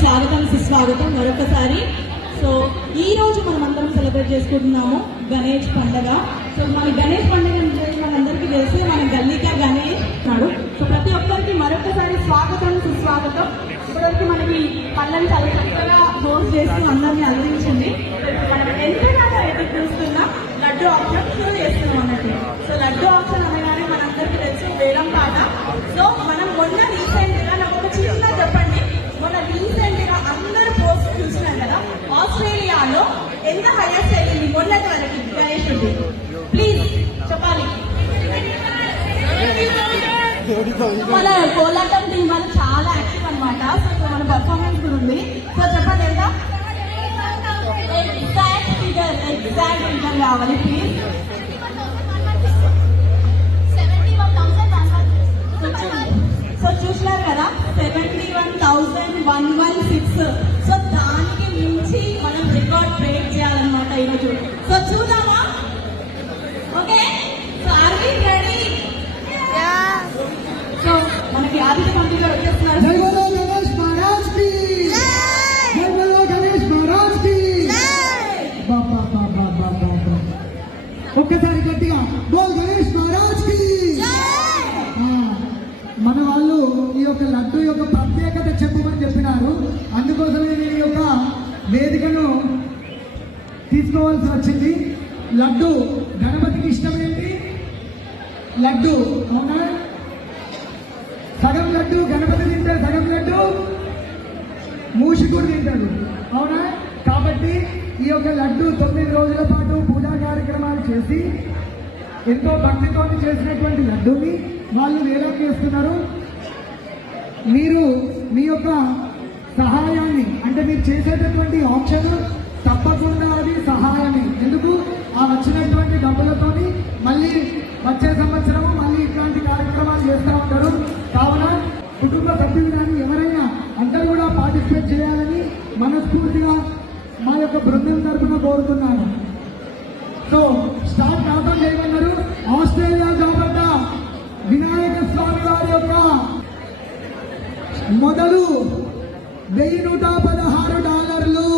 స్వాగతం సుస్వాగతం మరొకసారి. సో ఈ రోజు మనం అందరం సెలబ్రేట్ చేసుకుంటున్నాము గణేష్ పండుగ. సో మన గణేష్ పండుగ మనందరికీ తెలిసి మన గల్లీకా గణేష్ ఉన్నాడు. సో ప్రతి ఒక్కరికి మరొకసారి స్వాగతం సుస్వాగతం. ఇప్పటివరకు మనకి పండుగ చాలా చక్కగా హోస్ట్ చేస్తూ అందరినీ అలరించింది. మనం ఎంతగానో ఎదురు చూస్తున్న లడ్డు ఆప్షన్ షో చేస్తున్నాం అన్నట్టు. సో లడ్డు ఆప్షన్ అనగానే మనందరికీ తెలిసి వేలం పాట. సో మనం మొన్న రీసెంట్ గా నాకు ఒక చిన్న చెప్పండి, మొన్న రీసెంట్ గా అందరూ పోస్ట్ చూసినాం కదా, ఆస్ట్రేలియాలో ఎంత హైయెస్ట్ అయ్యింది మొన్నటి వరకు గణేష్ ప్లీజ్ చెప్పాలి. మన కోలాటం టీం వాళ్ళు చాలా యాక్టివ్ అనమాట. సో మన పర్ఫార్మెన్స్ కూడా ఉంది. సో చెప్పండి ఎంత ఎగ్జాక్ట్ ఫిగర్ కావాలి ప్లీజ్. సో చూసినారు కదా 71,116. సో దానికి మించి మనం రికార్డ్ బ్రేక్ చేయాలన్నమాట ఈరోజు. సో చూద్దామా? Okay, so are we ready? So మనకి ఆదిత్య మంత్రి గారు వచ్చేస్తున్నారు. ఒక్కసారి గట్టిగా బోల్ గణేష్ మహారాజ్ కి. మన వాళ్ళు ఈ యొక్క లడ్డు యొక్క ప్రత్యేకత చెప్పమని చెప్పినారు. అందుకోసమే నేను ఈ యొక్క వేదికను తీసుకోవాల్సి వచ్చింది. లడ్డు గణపతికి ఇష్టమేంటి? లడ్డు. అవునా? సగం లడ్డు గణపతి తింటే సగం లడ్డు మూషికుడు తింటాడు. అవునా? కాబట్టి ఈ యొక్క లడ్డు 9 రోజుల పాటు పూజా కార్యక్రమాలు చేసి ఎంతో భక్తితో చేసినటువంటి లడ్డూని వాళ్ళు వేలం చేస్తున్నారు. మీరు మీ యొక్క సహాయాన్ని, అంటే మీరు చేసేటటువంటి ఆప్షన్ తప్పకుండా అది సహాయమే. ఎందుకు? ఆ వచ్చినటువంటి డబ్బులతోని మళ్ళీ వచ్చే సంవత్సరము మళ్ళీ ఇట్లాంటి కార్యక్రమాలు చేస్తూ ఉంటారు. కావున కుటుంబ సభ్యులు కానీ ఎవరైనా అందరూ కూడా పార్టిసిపేట్ చేయాలని మనస్ఫూర్తిగా మా యొక్క బృందం తరఫున కోరుతున్నాను. సో స్టార్ట్ కావడం చేయమన్నారు. ఆస్ట్రేలియా కాబట్ట వినాయక స్వామి వారి యొక్క మొదలు $1,116